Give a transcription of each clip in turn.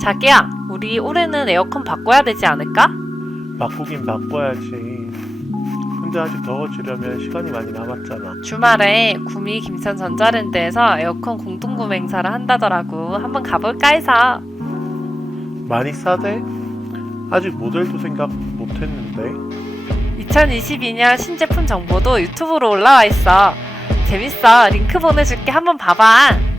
자기야, 우리 올해는 에어컨 바꿔야 되지 않을까? 바꾸긴 바꿔야지. 근데 아직 더워지려면 시간이 많이 남았잖아. 주말에 구미 김천 전자랜드에서 에어컨 공동구매 행사를 한다더라고. 한번 가볼까 해서. 많이 싸대? 아직 모델도 생각 못했는데. 2022년 신제품 정보도 유튜브로 올라와 있어. 재밌어. 링크 보내줄게. 한번 봐봐.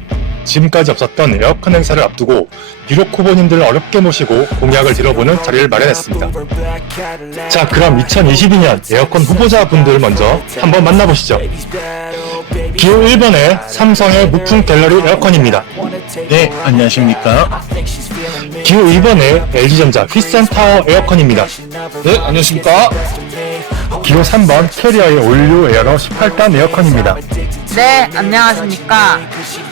지금까지 없었던 에어컨 행사를 앞두고 비록 후보님들을 어렵게 모시고 공약을 들어보는 자리를 마련했습니다. 자, 그럼 2022년 에어컨 후보자분들 먼저 한번 만나보시죠. 기호 1번의 삼성의 무풍 갤러리 에어컨입니다. 네, 안녕하십니까. 기호 2번의 LG전자 휘센타워 에어컨입니다. 네, 안녕하십니까. 기호 3번 캐리어의 올류 에어로 18단 에어컨입니다. 네, 안녕하십니까.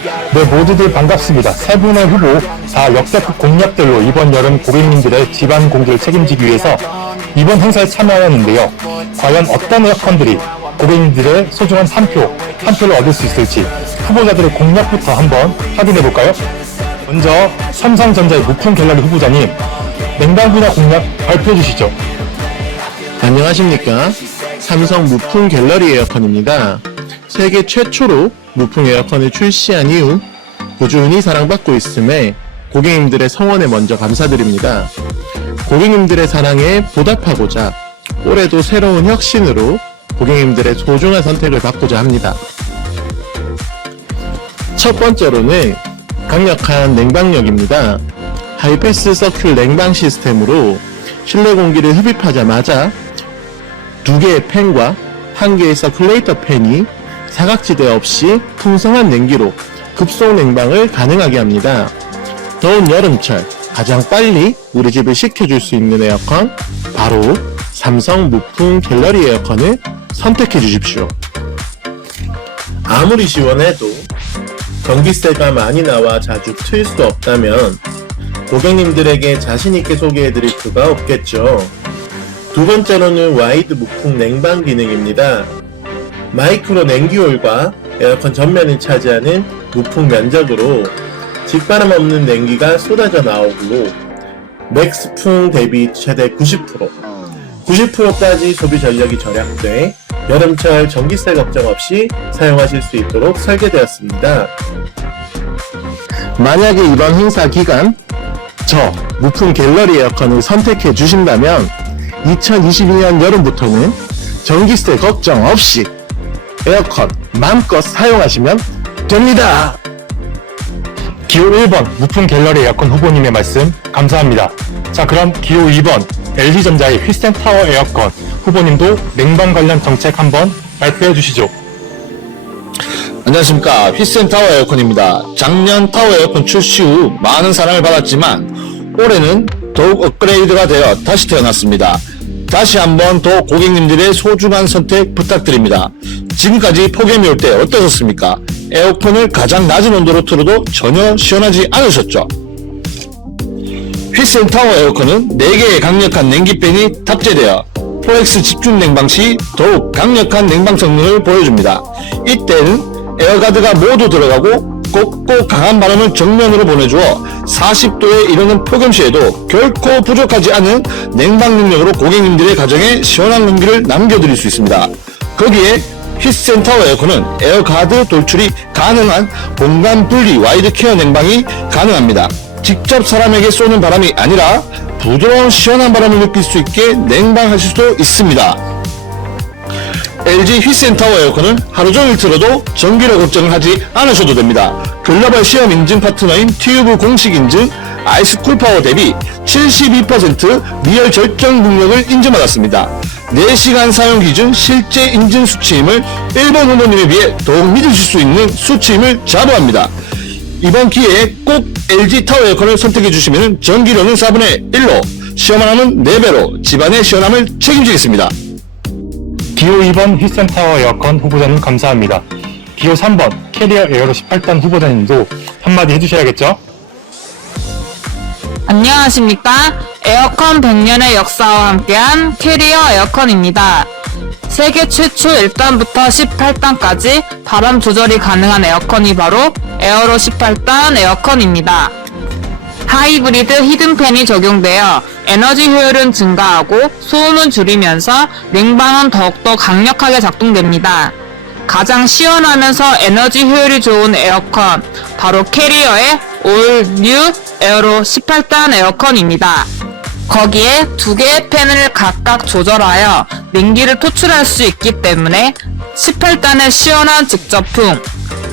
네, 모두들 반갑습니다. 세 분의 후보 다 역대급 공약들로 이번 여름 고객님들의 집안 공기를 책임지기 위해서 이번 행사에 참여하였는데요. 과연 어떤 에어컨들이 고객님들의 소중한 한 표, 한 표를 얻을 수 있을지 후보자들의 공약부터 한번 확인해 볼까요? 먼저 삼성전자의 무풍 갤러리 후보자님, 냉방 분야 공약 발표해 주시죠. 안녕하십니까. 삼성 무풍 갤러리 에어컨입니다. 세계 최초로 무풍 에어컨을 출시한 이후 꾸준히 사랑받고 있음에 고객님들의 성원에 먼저 감사드립니다. 고객님들의 사랑에 보답하고자 올해도 새로운 혁신으로 고객님들의 소중한 선택을 받고자 합니다. 첫 번째로는 강력한 냉방력입니다. 하이패스 서큘 냉방 시스템으로 실내 공기를 흡입하자마자 두 개의 팬과 한 개의 서큘레이터 팬이 사각지대 없이 풍성한 냉기로 급속 냉방을 가능하게 합니다. 더운 여름철 가장 빨리 우리 집을 식혀줄 수 있는 에어컨 바로 삼성 무풍 갤러리 에어컨을 선택해 주십시오. 아무리 시원해도 전기세가 많이 나와 자주 틀 수 없다면 고객님들에게 자신있게 소개해드릴 수가 없겠죠. 두 번째로는 와이드 무풍 냉방 기능입니다. 마이크로 냉기홀과 에어컨 전면을 차지하는 무풍 면적으로 직바람 없는 냉기가 쏟아져 나오고 맥스풍 대비 최대 90% 90%까지 소비 전력이 절약돼 여름철 전기세 걱정 없이 사용하실 수 있도록 설계되었습니다. 만약에 이번 행사 기간 저 무풍 갤러리 에어컨을 선택해 주신다면 2022년 여름부터는 전기세 걱정 없이 에어컨 마음껏 사용하시면 됩니다. 기호 1번 무풍 갤러리 에어컨 후보님의 말씀 감사합니다. 자 그럼 기호 2번 LG전자의 휘센 타워 에어컨 후보님도 냉방 관련 정책 한번 발표해 주시죠. 안녕하십니까 휘센 타워 에어컨입니다. 작년 타워 에어컨 출시 후 많은 사랑을 받았지만 올해는 더욱 업그레이드가 되어 다시 태어났습니다. 다시 한번 더 고객님들의 소중한 선택 부탁드립니다. 지금까지 폭염이 올 때 어떠셨습니까? 에어컨을 가장 낮은 온도로 틀어도 전혀 시원하지 않으셨죠? 휘센 타워 에어컨은 4개의 강력한 냉기팬이 탑재되어 포엑스 집중 냉방 시 더욱 강력한 냉방 성능을 보여줍니다. 이때는 에어가드가 모두 들어가고 곱고 강한 바람을 정면으로 보내주어 40도에 이르는 폭염 시에도 결코 부족하지 않은 냉방 능력으로 고객님들의 가정에 시원한 공기를 남겨드릴 수 있습니다. 거기에 휘센타워 에어컨은 에어가드 돌출이 가능한 공간 분리 와이드 케어 냉방이 가능합니다. 직접 사람에게 쏘는 바람이 아니라 부드러운 시원한 바람을 느낄 수 있게 냉방하실 수도 있습니다. LG 휘센타워 에어컨은 하루 종일 틀어도 전기료 걱정을 하지 않으셔도 됩니다. 글로벌 시험 인증 파트너인 튜브 공식 인증 아이스쿨 파워 대비 72% 리얼 절정 능력을 인증받았습니다. 4시간 사용 기준 실제 인증 수치임을 1번 후보님에 비해 더욱 믿으실 수 있는 수치임을 자부합니다. 이번 기회에 꼭 LG 타워 에어컨을 선택해 주시면 전기료는 4분의 1로 시험을 하면 4배로 집안의 시원함을 책임지겠습니다. 기호 2번 휘센타워 에어컨 후보자님 감사합니다. 기호 3번 캐리어 에어로 18단 후보자님도 한마디 해주셔야겠죠? 안녕하십니까. 에어컨 100년의 역사와 함께한 캐리어 에어컨입니다. 세계 최초 1단부터 18단까지 바람 조절이 가능한 에어컨이 바로 에어로 18단 에어컨입니다. 하이브리드 히든팬이 적용되어 에너지 효율은 증가하고 소음은 줄이면서 냉방은 더욱더 강력하게 작동됩니다. 가장 시원하면서 에너지 효율이 좋은 에어컨, 바로 캐리어의 올뉴 에어로 18단 에어컨입니다. 거기에 두 개의 팬을 각각 조절하여 냉기를 토출할 수 있기 때문에 18단의 시원한 직접풍,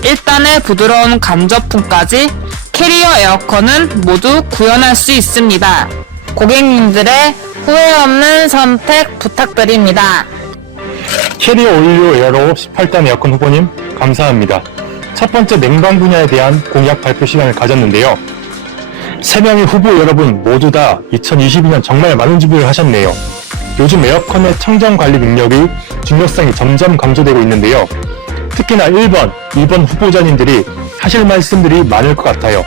1단의 부드러운 간접풍까지 캐리어 에어컨은 모두 구현할 수 있습니다. 고객님들의 후회 없는 선택 부탁드립니다. 캐리어 올류 에어로 18단 에어컨 후보님 감사합니다. 첫 번째 냉방 분야에 대한 공약 발표 시간을 가졌는데요. 세 명의 후보 여러분 모두 다 2022년 정말 많은 준비를 하셨네요. 요즘 에어컨의 청정 관리 능력이 중요성이 점점 강조되고 있는데요. 특히나 1번, 2번 후보자님들이 하실 말씀들이 많을 것 같아요.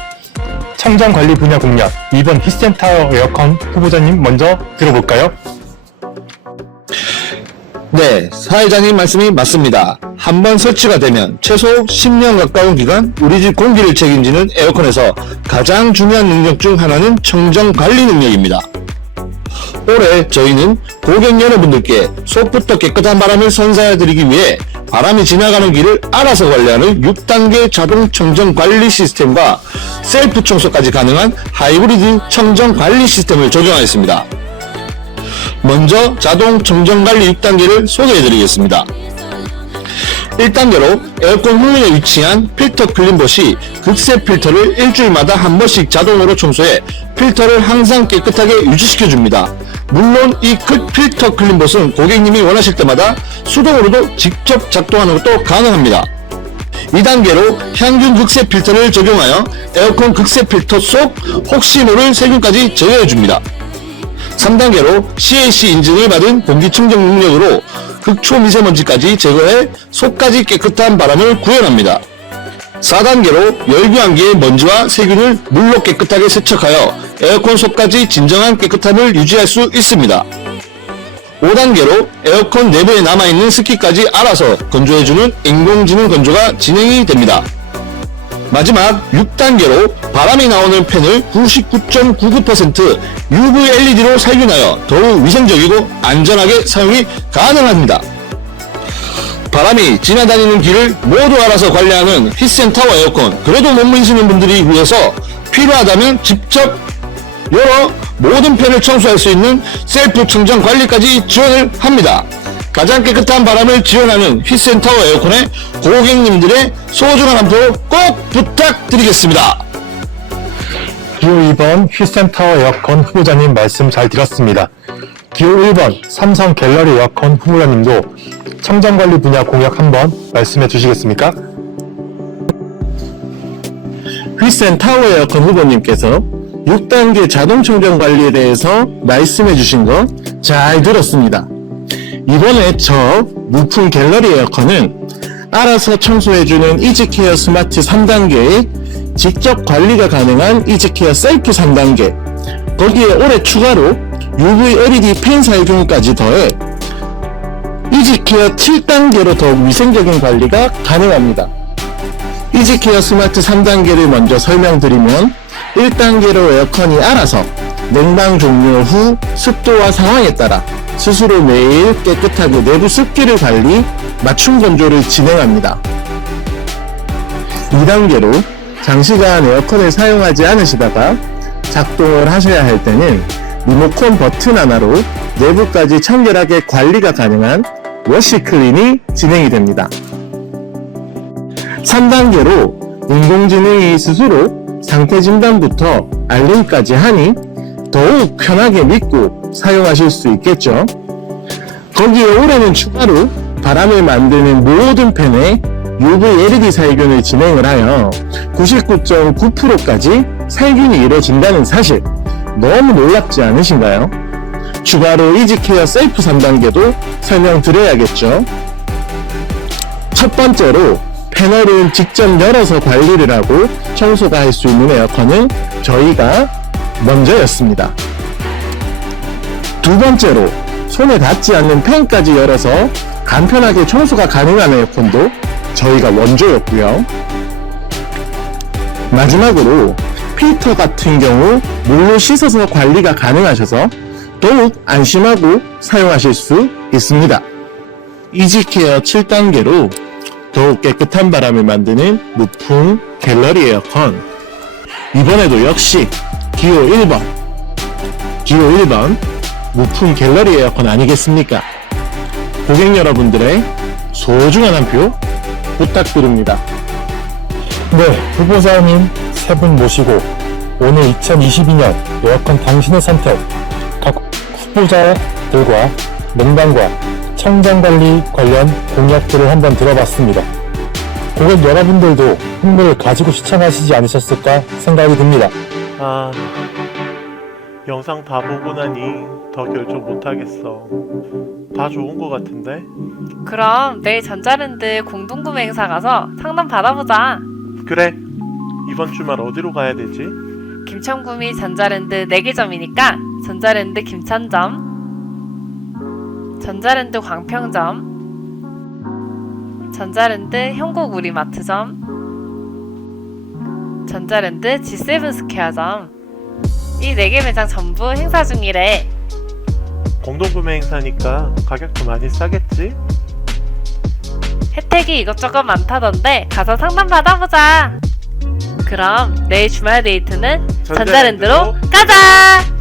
청정 관리 분야 공약 2번 히센타워 에어컨 후보자님 먼저 들어볼까요? 네, 사회자님 말씀이 맞습니다. 한 번 설치가 되면 최소 10년 가까운 기간 우리 집 공기를 책임지는 에어컨에서 가장 중요한 능력 중 하나는 청정 관리 능력입니다. 올해 저희는 고객 여러분들께 속부터 깨끗한 바람을 선사해 드리기 위해 바람이 지나가는 길을 알아서 관리하는 6단계 자동 청정 관리 시스템과 셀프 청소까지 가능한 하이브리드 청정 관리 시스템을 적용하였습니다. 먼저 자동 청정 관리 6단계를 소개해 드리겠습니다. 1단계로 에어컨 후면에 위치한 필터 클린봇이 극세 필터를 일주일마다 한 번씩 자동으로 청소해 필터를 항상 깨끗하게 유지시켜 줍니다. 물론 이그 필터 클린봇은 고객님이 원하실 때마다 수동으로도 직접 작동하는 것도 가능합니다. 2단계로 향균 극세 필터를 적용하여 에어컨 극세 필터 속 혹시 모를 세균까지 제거해 줍니다. 3단계로 CAC 인증을 받은 공기청정 능력으로 극초 미세먼지까지 제거해 속까지 깨끗한 바람을 구현합니다. 4단계로 열교환기의 먼지와 세균을 물로 깨끗하게 세척하여 에어컨 속까지 진정한 깨끗함을 유지할 수 있습니다. 5단계로 에어컨 내부에 남아있는 습기까지 알아서 건조해주는 인공지능 건조가 진행이 됩니다. 마지막 6단계로 바람이 나오는 팬을 99.99% UV LED로 살균하여 더욱 위생적이고 안전하게 사용이 가능합니다. 바람이 지나다니는 길을 모두 알아서 관리하는 히센타워 에어컨 그래도 못 미시는 분들이 위해서 필요하다면 직접 열어 모든 팬을 청소할 수 있는 셀프 청정 관리까지 지원을 합니다. 가장 깨끗한 바람을 지원하는 히센타워 에어컨의 고객님들의 소중한 한표 꼭 부탁드리겠습니다. 기호 2번 휘센타워 에어컨 후보자님 말씀 잘 들었습니다. 기호 1번 삼성 갤러리 에어컨 후보자님도 청정관리 분야 공약 한번 말씀해 주시겠습니까? 휘센 타워 에어컨 후보님께서 6단계 자동 청정 관리에 대해서 말씀해 주신 거 잘 들었습니다. 이번에 저 무풍 갤러리 에어컨은 알아서 청소해주는 이지케어 스마트 3단계에 직접 관리가 가능한 이지케어 셀프 3단계 거기에 올해 추가로 UV LED 펜 살균까지 더해 이지케어 7단계로 더욱 위생적인 관리가 가능합니다. 이지케어 스마트 3단계를 먼저 설명드리면 1단계로 에어컨이 알아서 냉방 종료 후 습도와 상황에 따라 스스로 매일 깨끗하게 내부 습기를 관리, 맞춤 건조를 진행합니다. 2단계로 장시간 에어컨을 사용하지 않으시다가 작동을 하셔야 할 때는 리모컨 버튼 하나로 내부까지 청결하게 관리가 가능한 워시 클린이 진행이 됩니다. 3단계로 인공지능이 스스로 상태 진단부터 알림까지 하니 더욱 편하게 믿고 사용하실 수 있겠죠. 거기에 올해는 추가로 바람을 만드는 모든 팬에 UV LED 살균을 진행을 하여 99.9%까지 살균이 이루어진다는 사실 너무 놀랍지 않으신가요? 추가로 이지케어 셀프 3단계도 설명드려야겠죠. 첫 번째로 패널을 직접 열어서 관리를 하고 청소가 할 수 있는 에어컨은 저희가 먼저였습니다. 두 번째로 손에 닿지 않는 팬까지 열어서 간편하게 청소가 가능한 에어컨도 저희가 원조였고요. 마지막으로 필터 같은 경우 물로 씻어서 관리가 가능하셔서 더욱 안심하고 사용하실 수 있습니다. 이지케어 7단계로 더욱 깨끗한 바람을 만드는 무풍 갤러리 에어컨. 이번에도 역시 기호 1번. 기호 1번. 무풍 갤러리 에어컨 아니겠습니까? 고객 여러분들의 소중한 한 표 부탁드립니다. 네, 후보자님 세 분 모시고 오늘 2022년 에어컨 당신의 선택 각 후보자들과 냉방과 청정 관리 관련 공약들을 한번 들어봤습니다. 고객 여러분들도 흥미를 가지고 시청하시지 않으셨을까 생각이 듭니다. 아, 영상 다 보고 나니 더 결정 못하겠어. 다 좋은 거 같은데? 그럼 내일 전자랜드 공동구매 행사 가서 상담 받아보자. 그래. 이번 주말 어디로 가야 되지? 김천구미 전자랜드 4개점이니까 전자랜드 김천점, 전자랜드 광평점, 전자랜드 형곡 우리마트점, 전자랜드 G7 스퀘어점 이 4개 매장 전부 행사 중이래. 공동구매 행사니까 가격도 많이 싸겠지? 혜택이 이것저것 많다던데 가서 상담 받아보자. 그럼 내일 주말 데이트는 전자랜드로 가자!